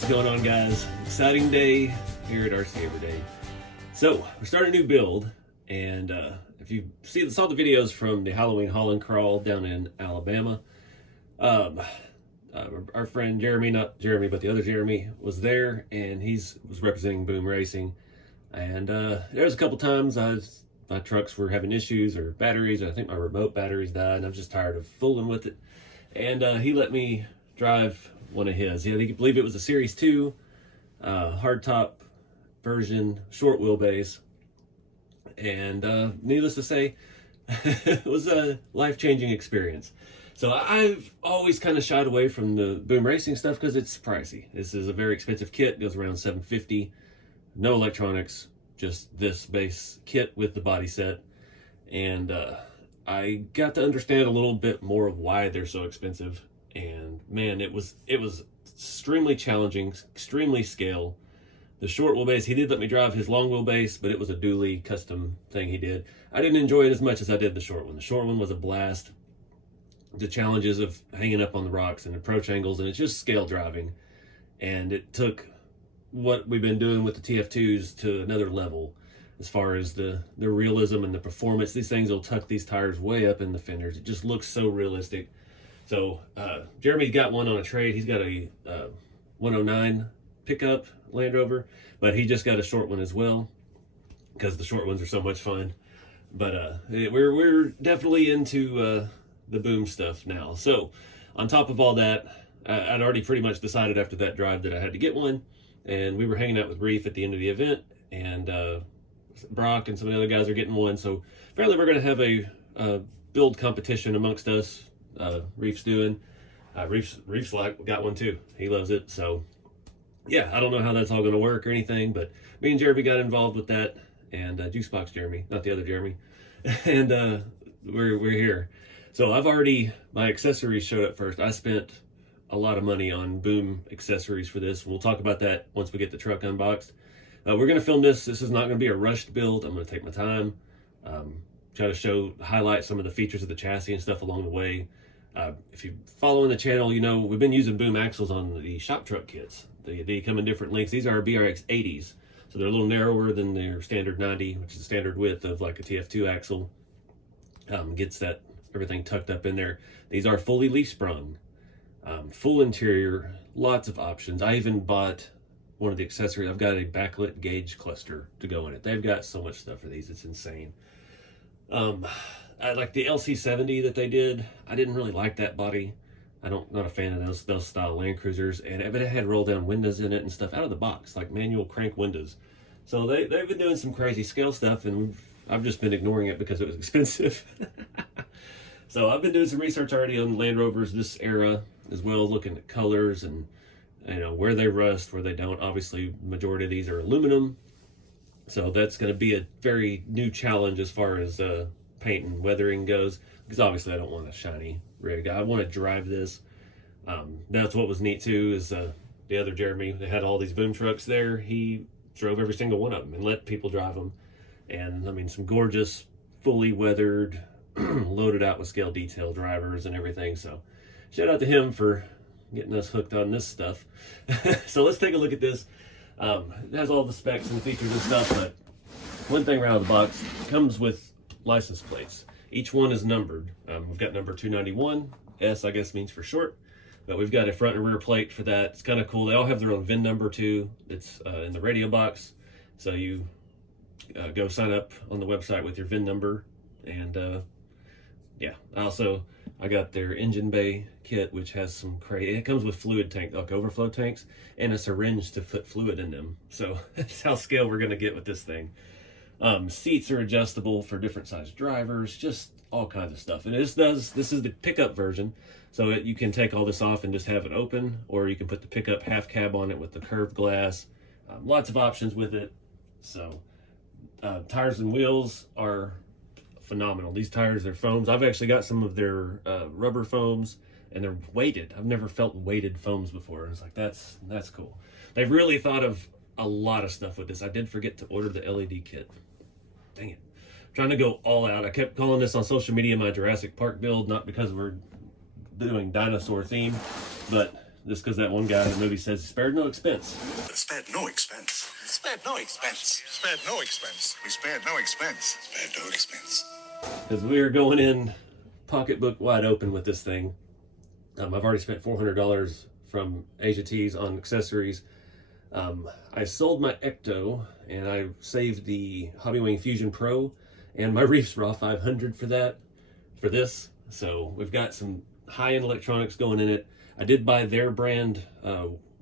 What's going on, guys? Exciting day here at RC Everyday. So we're starting a new build, and if you saw the videos from the Halloween haul and crawl down in Alabama, our friend Jeremy, not Jeremy but the other Jeremy, was there, and was representing Boom Racing. And there was a couple times my trucks were having issues or batteries. I think my remote batteries died, and I'm just tired of fooling with it. And he let me drive one of his. I believe it was a Series 2 hardtop version, short wheelbase. And needless to say, it was a life-changing experience. So I've always kind of shied away from the Boom Racing stuff because it's pricey. This is a very expensive kit, goes around $750. No electronics, just this base kit with the body set. And I got to understand a little bit more of why they're so expensive. And man, it was extremely challenging, extremely scale. The short wheelbase, he did let me drive his long wheelbase, but it was a dually custom thing he did. I didn't enjoy it as much as I did the short one. The short one was a blast. The challenges of hanging up on the rocks and approach angles, and it's just scale driving. And it took what we've been doing with the TF2s to another level as far as the realism and the performance. These things will tuck these tires way up in the fenders. It just looks so realistic. So Jeremy's got one on a trade. He's got a 109 pickup Land Rover, but he just got a short one as well because the short ones are so much fun. But we're definitely into the Boom stuff now. So on top of all that, I'd already pretty much decided after that drive that I had to get one. And we were hanging out with Reef at the end of the event, and Brock and some of the other guys are getting one. So apparently we're going to have a build competition amongst us. Reef's doing. Reef's like got one too. He loves it. So yeah, I don't know how that's all going to work or anything, but me and Jeremy got involved with that, and Juicebox Jeremy, not the other Jeremy, and we're here. So my accessories showed up first. I spent a lot of money on Boom accessories for this. We'll talk about that once we get the truck unboxed. We're going to film this. This is not going to be a rushed build. I'm going to take my time, try to highlight some of the features of the chassis and stuff along the way. If you're following the channel, you know we've been using Boom axles on the shop truck kits. They come in different lengths. These are BRX80s, so they're a little narrower than their standard 90, which is the standard width of like a TF2 axle. Gets everything tucked up in there. These are fully leaf sprung. Full interior, lots of options. I even bought one of the accessories. I've got a backlit gauge cluster to go in it. They've got so much stuff for these. It's insane. I like the LC70 that they did. I didn't really like that body. Not a fan of those style Land Cruisers. But it had roll down windows in it and stuff out of the box, like manual crank windows. So they've been doing some crazy scale stuff, and I've just been ignoring it because it was expensive. So I've been doing some research already on Land Rovers this era as well, looking at colors and where they rust, where they don't. Obviously, majority of these are aluminum, so that's going to be a very new challenge as far as paint and weathering goes. Because obviously, I don't want a shiny rig. I want to drive this. That's what was neat too. Is the other Jeremy? They had all these Boom trucks there. He drove every single one of them and let people drive them. And I mean, some gorgeous, fully weathered, loaded out with scale detail drivers and everything. So shout out to him for getting us hooked on this stuff. So let's take a look at this. It has all the specs and features and stuff, but one thing right out of the box, it comes with license plates. Each one is numbered. We've got number 291. S, I guess, means for short, but we've got a front and rear plate for that. It's kind of cool. They all have their own VIN number too. It's in the radio box. So you go sign up on the website with your VIN number, and yeah, I got their engine bay kit, which has some crazy. It comes with fluid tank, like overflow tanks, and a syringe to put fluid in them. So that's how scale we're gonna get with this thing. Seats are adjustable for different size drivers, just all kinds of stuff. And this is the pickup version, so you can take all this off and just have it open, or you can put the pickup half cab on it with the curved glass. Lots of options with it. So tires and wheels are phenomenal. These tires, they're foams. I've actually got some of their rubber foams, and they're weighted. I've never felt weighted foams before. It's like, that's cool. They've really thought of a lot of stuff with this. I did forget to order the LED kit. Dang it. I'm trying to go all out. I kept calling this on social media my Jurassic Park build, not because we're doing dinosaur theme, but just because that one guy in the movie says spared no expense. Spared no expense. Spared no expense. Spared no expense. We spared no expense. Spared no expense. Because we are going in pocketbook wide open with this thing. I've already spent $400 from Asia Tees on accessories. I sold my Ecto and I saved the Hobbywing Fusion Pro and my Reefs Raw 500 for this. So we've got some high-end electronics going in it. I did buy their brand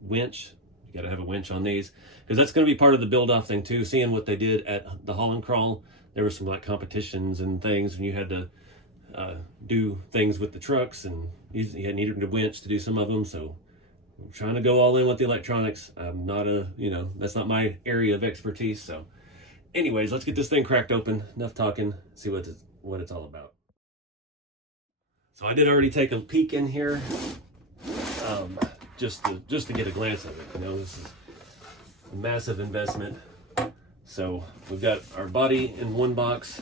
winch. You got to have a winch on these because that's going to be part of the build-off thing too. Seeing what they did at the Holland Crawl, there were some like competitions and things, and you had to do things with the trucks, and you needed a winch to do some of them. So I'm trying to go all in with the electronics. I'm not that's not my area of expertise. So anyways, let's get this thing cracked open. Enough talking, see what it's all about. So I did already take a peek in here, just to get a glance of it. This is a massive investment. So we've got our body in one box,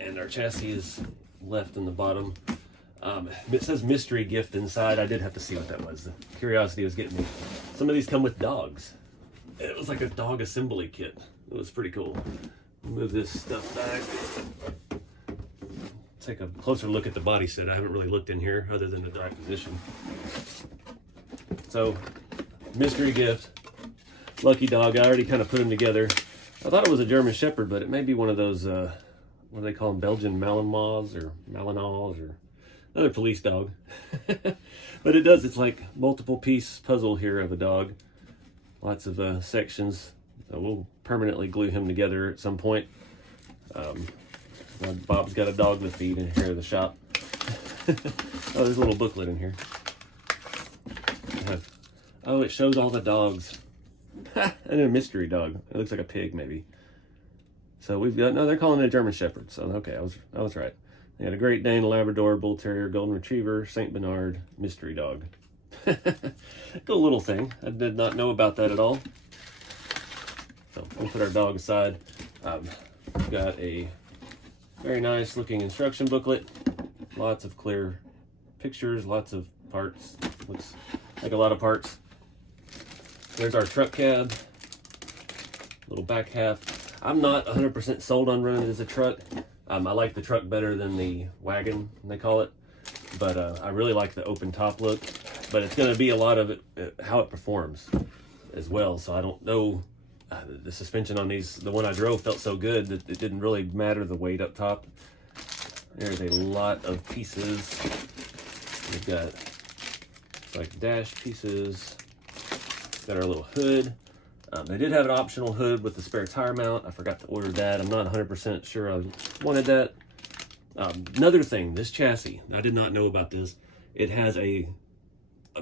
and our chassis is left in the bottom. It says mystery gift inside. I did have to see what that was. The curiosity was getting me. Some of these come with dogs. It was like a dog assembly kit. It was pretty cool. Move this stuff back. Take a closer look at the body set. I haven't really looked in here other than the dry position. So, mystery gift. Lucky dog. I already kind of put them together. I thought it was a German Shepherd, but it may be one of those, what do they call them? Belgian Malinois or Malinois or another police dog. But it's like multiple piece puzzle here of a dog. Lots of sections. So we'll permanently glue him together at some point. Bob's got a dog to feed in here at the shop. Oh, there's a little booklet in here. Oh, it shows all the dogs. And a mystery dog. It looks like a pig, maybe. So we've got, no, they're calling it a German Shepherd. So, okay, I was right. They got a Great Dane, a Labrador, Bull Terrier, Golden Retriever, St. Bernard, mystery dog. Cool little thing. I did not know about that at all. So we'll put our dog aside. We've got a very nice looking instruction booklet. Lots of clear pictures, lots of parts. Looks like a lot of parts. There's our truck cab. Little back half. I'm not 100% sold on running it as a truck. I like the truck better than the wagon, they call it. But I really like the open top look. But it's going to be a lot of it, how it performs as well. So I don't know. The suspension on these, the one I drove felt so good that it didn't really matter the weight up top. There's a lot of pieces. We've got like dash pieces. Got our little hood. They did have an optional hood with the spare tire mount. I forgot to order that. I'm not 100% sure I wanted that. Another thing, this chassis, I did not know about this. It has a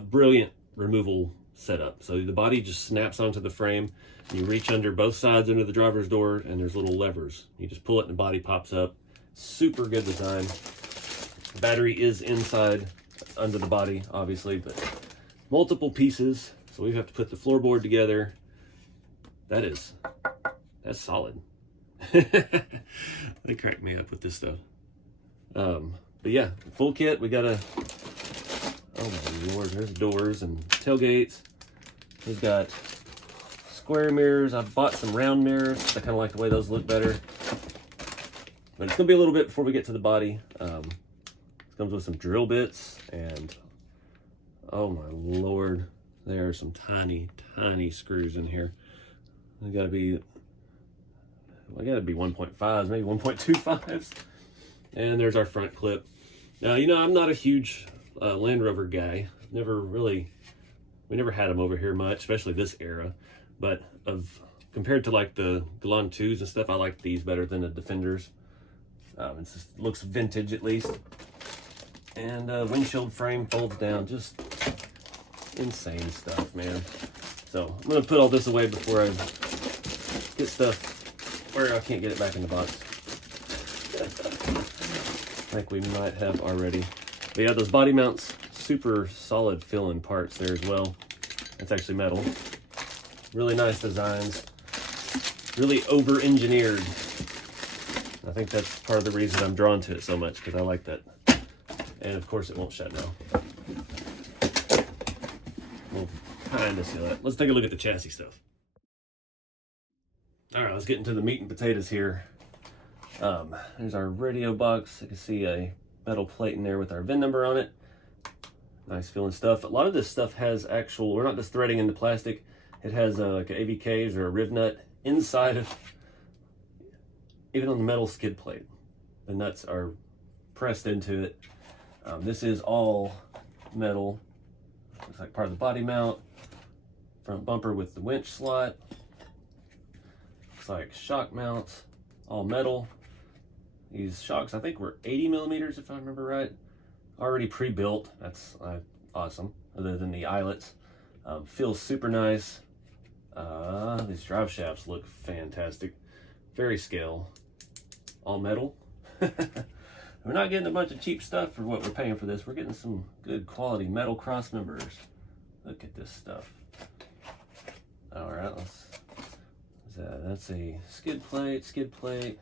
brilliant removal setup. So the body just snaps onto the frame. You reach under both sides under the driver's door, and there's little levers. You just pull it and the body pops up. Super good design. Battery is inside under the body, obviously, but multiple pieces. So we have to put the floorboard together. That's solid. They crack me up with this stuff. But yeah, full kit. We got oh my Lord, there's doors and tailgates. We've got square mirrors. I bought some round mirrors. I kind of like the way those look better. But it's gonna be a little bit before we get to the body. It comes with some drill bits, and oh my Lord, there are some tiny, tiny screws in here. They gotta be 1.5s, maybe 1.25s. And there's our front clip. Now, I'm not a huge Land Rover guy. We never had them over here much, especially this era. But compared to like the Galant 2s and stuff, I like these better than the Defenders. It just looks vintage at least. And windshield frame folds down, just insane stuff, man. So I'm gonna put all this away before I get stuff where I can't get it back in the box. Like we might have already. But yeah, those body mounts, super solid fill-in parts there as well. It's actually metal. Really nice designs. Really over-engineered. I think that's part of the reason I'm drawn to it so much, because I like that. And of course it won't shut now. kind of seal that. Let's take a look at the chassis stuff. All right, let's get into the meat and potatoes here. There's our radio box. You can see a metal plate in there with our VIN number on it. Nice feeling stuff. A lot of this stuff has actual, we're not just threading into plastic. It has like an AVKs or a riv nut inside of, even on the metal skid plate. The nuts are pressed into it. This is all metal. Looks like part of the body mount. Front bumper with the winch slot. Looks like shock mounts, all metal. These shocks, I think, were 80 millimeters, if I remember right. Already pre-built. That's awesome, other than the eyelets. Feels super nice. These drive shafts look fantastic. Very scale. All metal. We're not getting a bunch of cheap stuff for what we're paying for this. We're getting some good quality metal cross members. Look at this stuff. All right, that's a skid plate.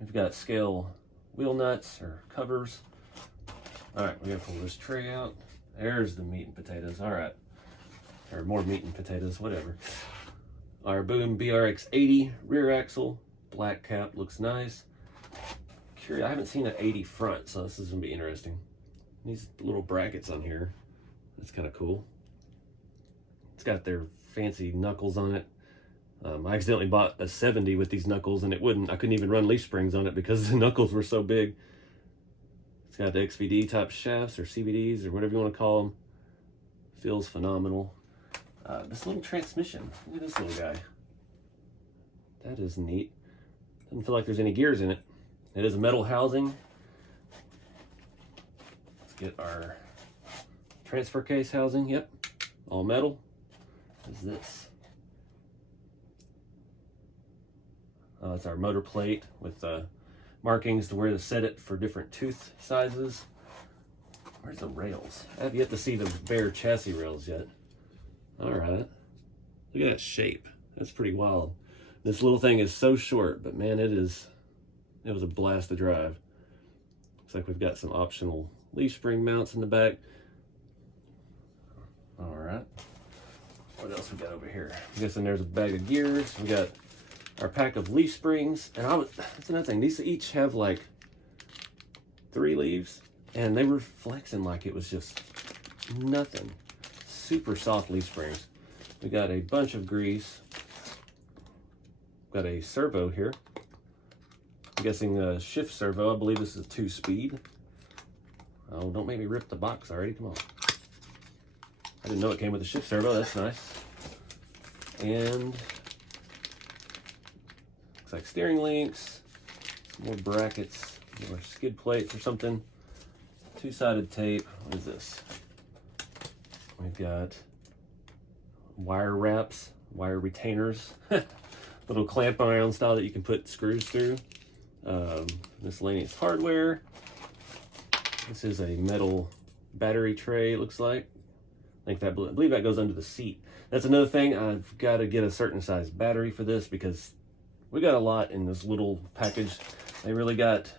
We've got scale wheel nuts or covers. All right, we're gonna pull this tray out. There's the meat and potatoes. All right, or more meat and potatoes, whatever. Our Boom BRX02 rear axle, black cap, looks nice. Curious, I haven't seen an 80 front, so this is gonna be interesting. These little brackets on here, that's kind of cool. It's got their fancy knuckles on it. I accidentally bought a 70 with these knuckles and I couldn't even run leaf springs on it because the knuckles were so big. It's got the XVD type shafts or CVDs or whatever you want to call them. Feels phenomenal. This little transmission, look at this little guy. That is neat. Doesn't feel like there's any gears in it. It is a metal housing. Let's get our transfer case housing. Yep, all metal. What is this? It's our motor plate with markings to where to set it for different tooth sizes. Where's the rails? I have yet to see the bare chassis rails yet. All right, look at that shape. That's pretty wild. This little thing is so short, but man, it was a blast to drive. Looks like we've got some optional leaf spring mounts in the back. All right, what else we got over here? I'm guessing there's a bag of gears. We got our pack of leaf springs, and that's another thing. These each have like 3 leaves, and they were flexing like it was just nothing. Super soft leaf springs. We got a bunch of grease. Got a servo here. I'm guessing a shift servo. I believe this is a 2-speed. Oh, don't make me rip the box already. Come on. I didn't know it came with a shift servo. That's nice. And looks like steering links, some more brackets, more skid plates or something. 2-sided tape. What is this? We've got wire wraps, wire retainers, little clamp iron style that you can put screws through. Miscellaneous hardware. This is a metal battery tray, it looks like. I believe that goes under the seat. That's another thing. I've got to get a certain size battery for this because we got a lot in this little package. They really got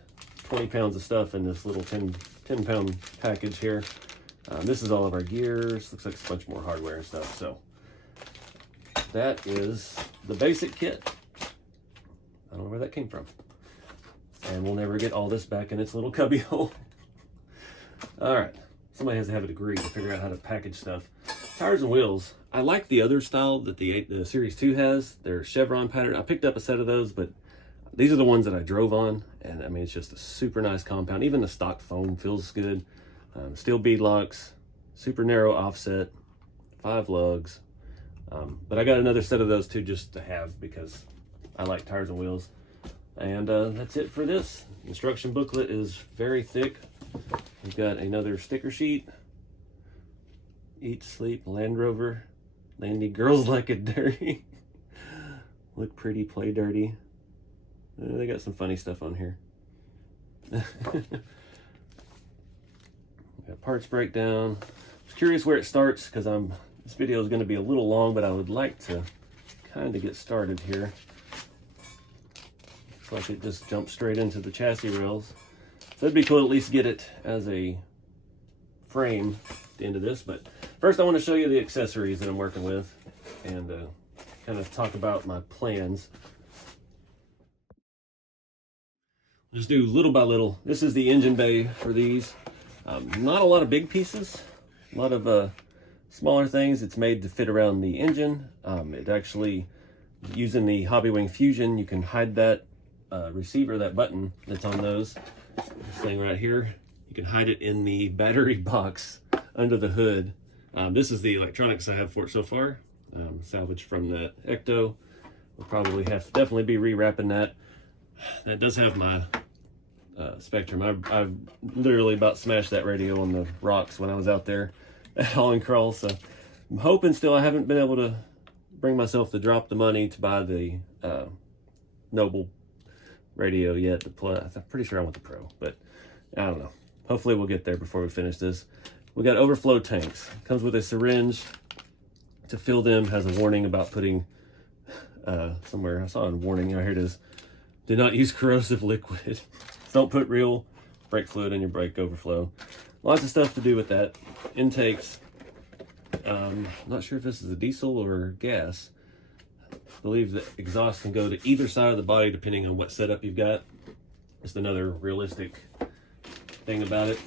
20 pounds of stuff in this little 10 pound package here. This is all of our gears. Looks like a bunch more hardware and stuff. So that is the basic kit. I don't know where that came from. And we'll never get all this back in its little cubby hole. All right. Somebody has to have a degree to figure out how to package stuff. Tires and wheels. I like the other style that the Series 2 has. They're chevron pattern. I picked up a set of those, but these are the ones that I drove on. And I mean, it's just a super nice compound. Even the stock foam feels good. Steel bead locks, super narrow offset, 5 lugs. But I got another set of those too just to have because I like tires and wheels. And that's it for this. Instruction booklet is very thick. We've got another sticker sheet. Eat, sleep, Land Rover. Landy girls like it dirty. Look pretty, play dirty. They got some funny stuff on here. Got parts breakdown. I was curious where it starts because this video is going to be a little long, but I would like to kind of get started here. Looks like it just jumped straight into the chassis rails. So it'd be cool to at least get it as a frame at the end of this, but first I want to show you the accessories that I'm working with and kind of talk about my plans. Just do little by little. This is the engine bay for these. Not a lot of big pieces, a lot of smaller things. It's made to fit around the engine. It actually, using the Hobbywing Fusion, you can hide that receiver, that button that's on those. This thing right here, you can hide it in the battery box under the hood. This is the electronics I have for it so far, salvaged from that Ecto. We'll probably have to definitely be rewrapping that. That does have my Spectrum. I've literally about smashed that radio on the rocks when I was out there at hauling crawl, so I'm hoping still. I haven't been able to bring myself to drop the money to buy the Noble radio yet. The Plus, I'm pretty sure I want the Pro, but I don't know. Hopefully we'll get there before we finish this. We got overflow tanks. Comes with a syringe to fill them. Has a warning about putting somewhere. I saw a warning. Here it is. Do not use corrosive liquid. Don't put real brake fluid in your brake overflow. Lots of stuff to do with that. Intakes. Not sure if this is a diesel or gas. I believe the exhaust can go to either side of the body depending on what setup you've got. Just another realistic thing about it.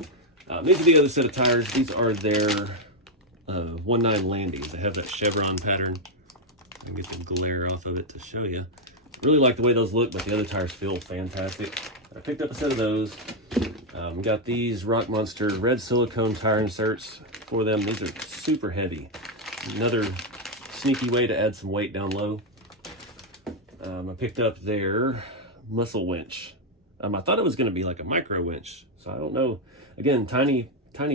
These are the other set of tires. These are their 1.9 Landies. They have that chevron pattern. I can get the glare off of it to show you. Really like the way those look, but the other tires feel fantastic. I picked up a set of those. Got these Rock Monster red silicone tire inserts for them. These are super heavy. Another sneaky way to add some weight down low. I picked up their muscle winch. I thought it was going to be like a micro winch, so I don't know. Again, tiny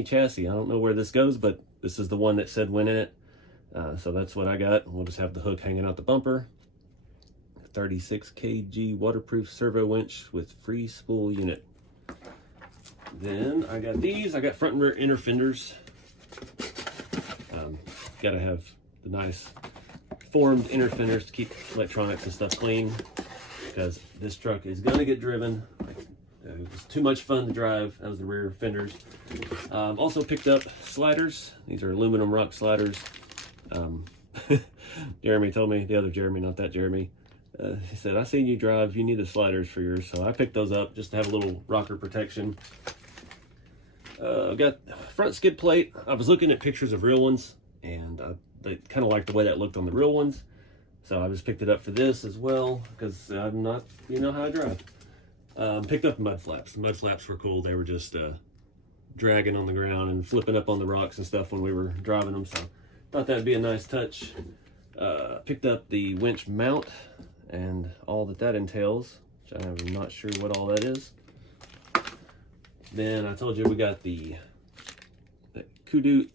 chassis. I don't know where this goes, but this is the one that said went in it. So that's what I got. We'll just have the hook hanging out the bumper. 36 kg waterproof servo winch with free spool unit. Then I got these. I got front and rear inner fenders. Got to have the nice formed inner fenders to keep electronics and stuff clean, because this truck is going to get driven. It was too much fun to drive. That was the rear fenders. Also picked up sliders. These are aluminum rock sliders. Jeremy told me, the other Jeremy, not that Jeremy, he said, I seen you drive, you need the sliders for yours. So I picked those up just to have a little rocker protection. Got front skid plate. I was looking at pictures of real ones, and I kind of liked the way that looked on the real ones. So I just picked it up for this as well, because I'm not, you know how I drive. Picked up mud flaps. The mud flaps were cool. They were just dragging on the ground and flipping up on the rocks and stuff when we were driving them. So thought that'd be a nice touch. Picked up the winch mount and all that entails, which I'm not sure what all that is. Then I told you we got the Kudu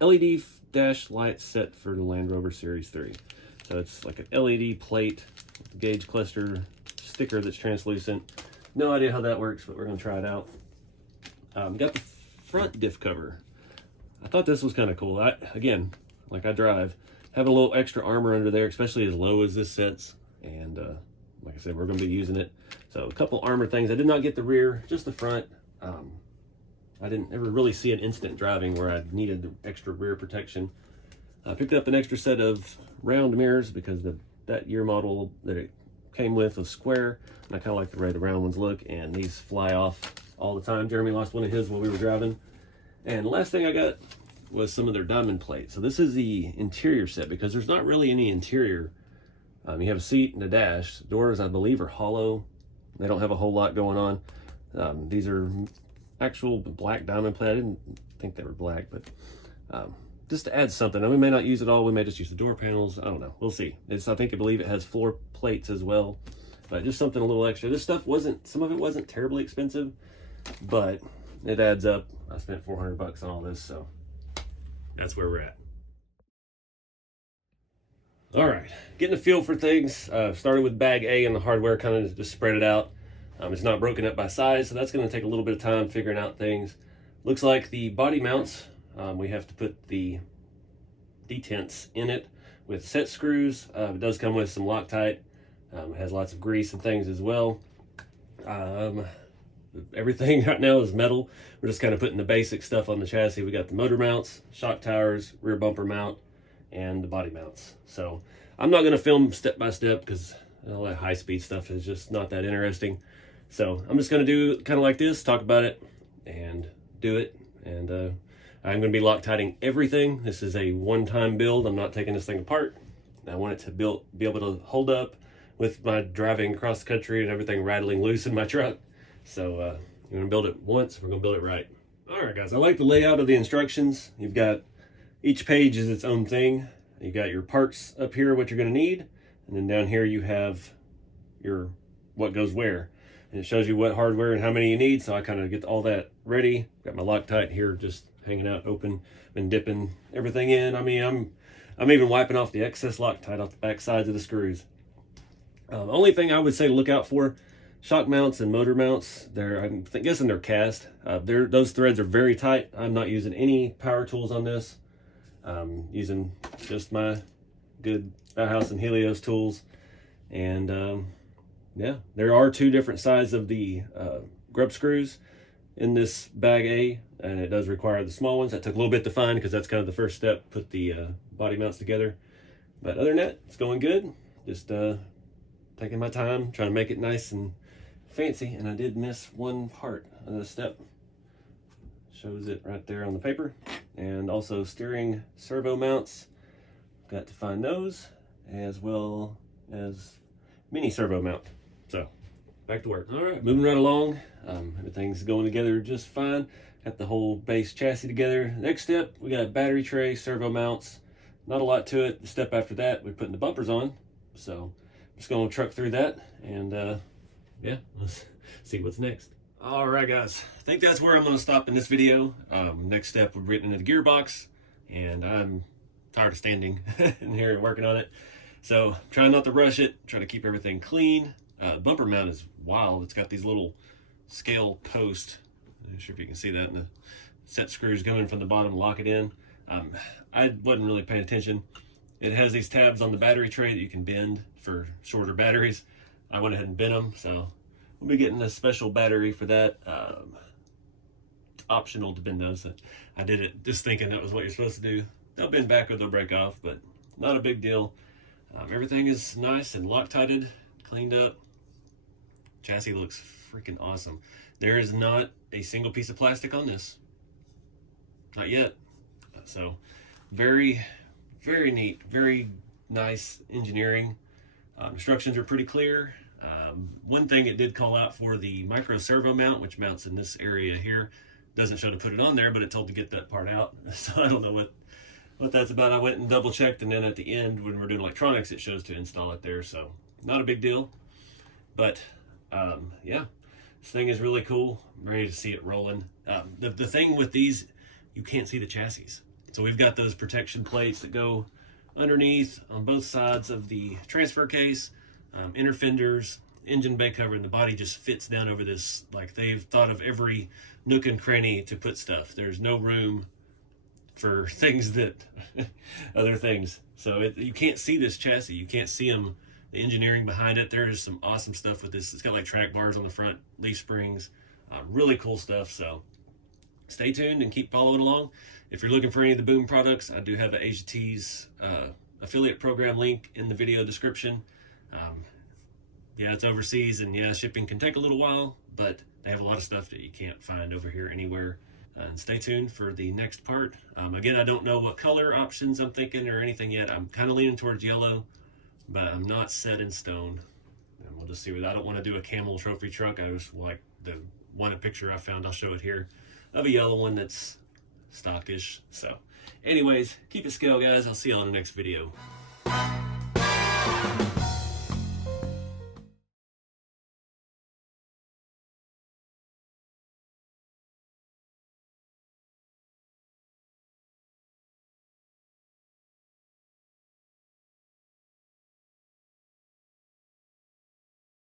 LED dash light set for the Land Rover Series 3. So it's like an LED plate, gauge cluster sticker that's translucent. No idea how that works, but we're gonna try it out. Got the front diff cover. I thought this was kind of cool. Again, like I drive, having a little extra armor under there, especially as low as this sets. And like I said, we're going to be using it. So a couple armor things. I did not get the rear, just the front. I didn't ever really see an instant driving where I needed the extra rear protection. I picked up an extra set of round mirrors because that year model that it came with was square. And I kind of like the way the round ones look. And these fly off all the time. Jeremy lost one of his while we were driving. And the last thing I got was some of their diamond plates. So this is the interior set, because there's not really any interior. You have a seat and a dash. The doors, I believe, are hollow. They don't have a whole lot going on. These are actual black diamond plate. I didn't think they were black, but just to add something. Now, we may not use it all. We may just use the door panels. I don't know. We'll see. I believe it has floor plates as well, but just something a little extra. This stuff some of it wasn't terribly expensive, but it adds up. I spent $400 on all this, so that's where we're at. All right, getting a feel for things. Started with bag A and the hardware, kind of just spread it out. It's not broken up by size, so that's going to take a little bit of time figuring out things. Looks like the body mounts, we have to put the detents in it with set screws. It does come with some Loctite. It has lots of grease and things as well. Everything right now is metal. We're just kind of putting the basic stuff on the chassis. We got the motor mounts, shock towers, rear bumper mount, and the body mounts. So I'm not going to film step by step because all that high speed stuff is just not that interesting. So I'm just going to do kind of like this, talk about it and do it. And I'm going to be Loctiting everything. This is a one-time build. I'm not taking this thing apart. I want it to be able to hold up with my driving across the country and everything rattling loose in my truck. So you're going to build it once, we're going to build it right. All right, guys, I like the layout of the instructions. You've got, each page is its own thing. You got your parts up here, what you're going to need. And then down here you have your what goes where. And it shows you what hardware and how many you need. So I kind of get all that ready. Got my Loctite here just hanging out open. Been dipping everything in. I mean, I'm even wiping off the excess Loctite off the back sides of the screws. Only thing I would say to look out for, shock mounts and motor mounts. I'm guessing they're cast. Those threads are very tight. I'm not using any power tools on this. Using just my good Bauhaus and Helios tools. And yeah, there are two different sizes of the grub screws in this bag A, and it does require the small ones. That took a little bit to find because that's kind of the first step, put the body mounts together. But other than that, it's going good. Just taking my time, trying to make it nice and fancy. And I did miss one part of the step. Shows it right there on the paper. And also steering servo mounts. Got to find those, as well as mini servo mount. So back to work. All right, moving right along. Everything's going together just fine. Got the whole base chassis together. Next step, we got battery tray, servo mounts. Not a lot to it. The step after that, we're putting the bumpers on. So I'm just gonna truck through that, and yeah, let's see what's next. All right, guys, I think that's where I'm gonna stop in this video. Next step, we're getting into the gearbox, and I'm tired of standing in here and working on it. So I'm trying not to rush it, trying to keep everything clean. Bumper mount is wild. It's got these little scale posts. I'm not sure if you can see that, and the set screws coming from the bottom to lock it in. I wasn't really paying attention. It has these tabs on the battery tray that you can bend for shorter batteries. I went ahead and bent them, so we'll be getting a special battery for that. Optional to bend those. I did it just thinking that was what you're supposed to do. They'll bend back or they'll break off, but not a big deal. Everything is nice and Loctited, cleaned up. Chassis looks freaking awesome. There is not a single piece of plastic on this. Not yet. So very, very neat, very nice engineering. Instructions are pretty clear. One thing it did call out for the micro servo mount, which mounts in this area here. Doesn't show to put it on there, but it told to get that part out. So I don't know what that's about. I went and double checked, and then at the end when we're doing electronics, it shows to install it there. So not a big deal. But yeah, this thing is really cool. I'm ready to see it rolling. The thing with these, you can't see the chassis. So we've got those protection plates that go underneath on both sides of the transfer case, inner fenders, engine bay cover, and the body just fits down over this. Like, they've thought of every nook and cranny to put stuff. There's no room for things that other things. So you can't see this chassis. You can't see the engineering behind it. There is some awesome stuff with this. It's got like track bars on the front, leaf springs, really cool stuff. So stay tuned and keep following along. If you're looking for any of the Boom products, I do have an Asia Tees affiliate program link in the video description. Yeah, it's overseas, and yeah, shipping can take a little while, but they have a lot of stuff that you can't find over here anywhere. And stay tuned for the next part. Again, I don't know what color options I'm thinking or anything yet. I'm kind of leaning towards yellow, but I'm not set in stone. And we'll just see what I don't want to do a camel trophy truck. I just like the one picture I found, I'll show it here, of a yellow one that's stockish. So anyways, keep it scale, guys. I'll see you on the next video.